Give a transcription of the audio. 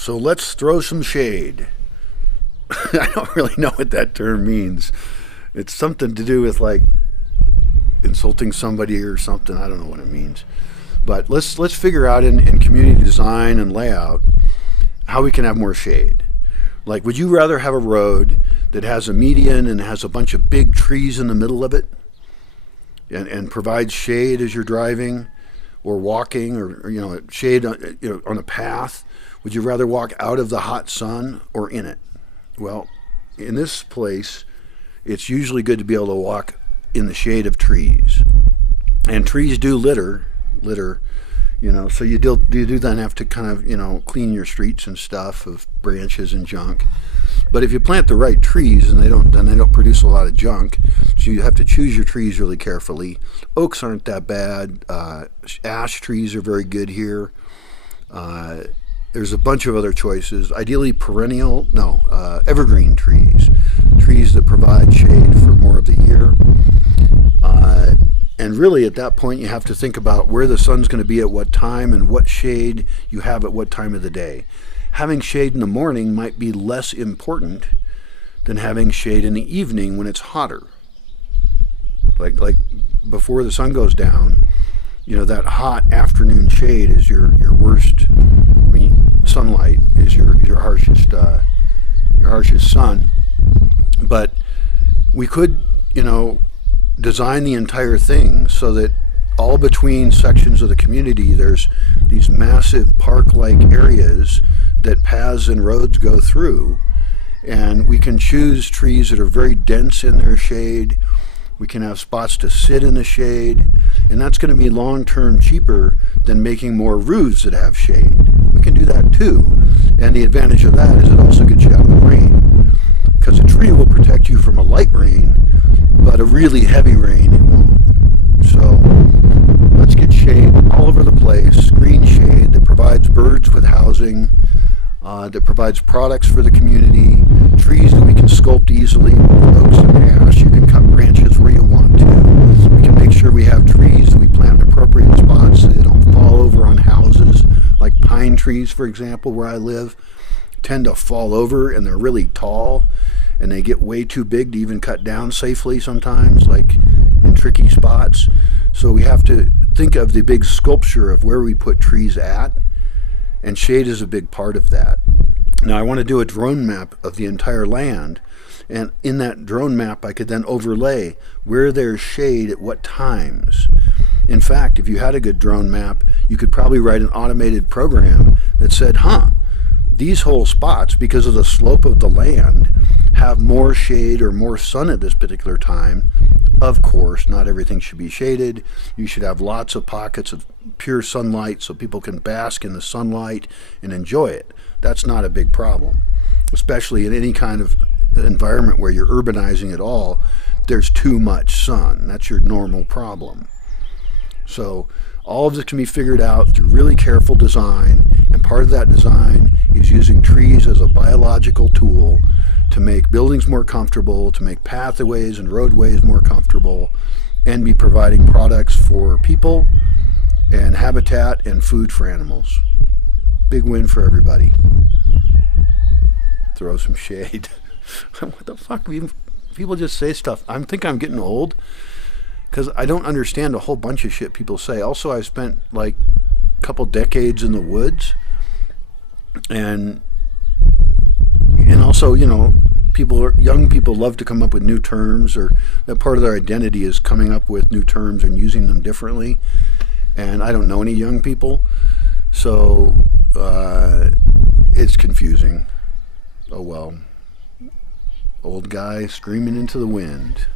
So let's throw some shade. I don't really know what that term means. It's something to do with like insulting somebody or something. I don't know what it means. But let's figure out in community design and layout how we can have more shade. Like, would you rather have a road that has a median and has a bunch of big trees in the middle of it and provides shade as you're driving or walking, or shade on a path? Would you rather walk out of the hot sun or in it? Well, in this place, it's usually good to be able to walk in the shade of trees. And trees do litter, so you do then have to kind of, clean your streets and stuff of branches and junk. But if you plant the right trees, and they don't produce a lot of junk, so you have to choose your trees really carefully. Oaks aren't that bad. Ash trees are very good here. There's a bunch of other choices. Ideally evergreen trees that provide shade for more of the year. And really at that point you have to think about where the sun's going to be at what time and what shade you have at what time of the day. Having shade in the morning might be less important than having shade in the evening when it's hotter. Like before the sun goes down, that hot afternoon shade is your worst. Sunlight is your harshest sun. But we could, design the entire thing so that all between sections of the community there's these massive park-like areas that paths and roads go through, and we can choose trees that are very dense in their shade. We can have spots to sit in the shade, and that's going to be long-term cheaper than making more roofs that have shade. We can do that too, and the advantage of that is it also gets you out of the rain, because a tree will protect you from a light rain, but a really heavy rain it won't. So let's get shade all over the place, green shade that provides birds with housing, that provides products for the community, trees that we can sculpt easily, oaks and ash. You can cut branches where you want to. We can make sure we have trees that we plant in appropriate spots so they don't fall over on houses. Like pine trees, for example, where I live, tend to fall over, and they're really tall, and they get way too big to even cut down safely sometimes, like in tricky spots. So we have to think of the big sculpture of where we put trees at, and shade is a big part of that. Now I want to do a drone map of the entire land, and in that drone map I could then overlay where there's shade at what times. In fact, if you had a good drone map, you could probably write an automated program that said, these whole spots, because of the slope of the land, have more shade or more sun at this particular time. Of course, not everything should be shaded. You should have lots of pockets of pure sunlight so people can bask in the sunlight and enjoy it. That's not a big problem, especially in any kind of environment where you're urbanizing at all. There's too much sun. That's your normal problem. So all of this can be figured out through really careful design, and part of that design is using trees as a biological tool to make buildings more comfortable, to make pathways and roadways more comfortable, and be providing products for people and habitat and food for animals. Big win for everybody. Throw some shade. What the fuck? People just say stuff. I think I'm getting old because I don't understand a whole bunch of shit people say. Also, I spent like a couple decades in the woods, and also, young people love to come up with new terms, or that part of their identity is coming up with new terms and using them differently. And I don't know any young people, so it's confusing. Oh well. Old guy screaming into the wind.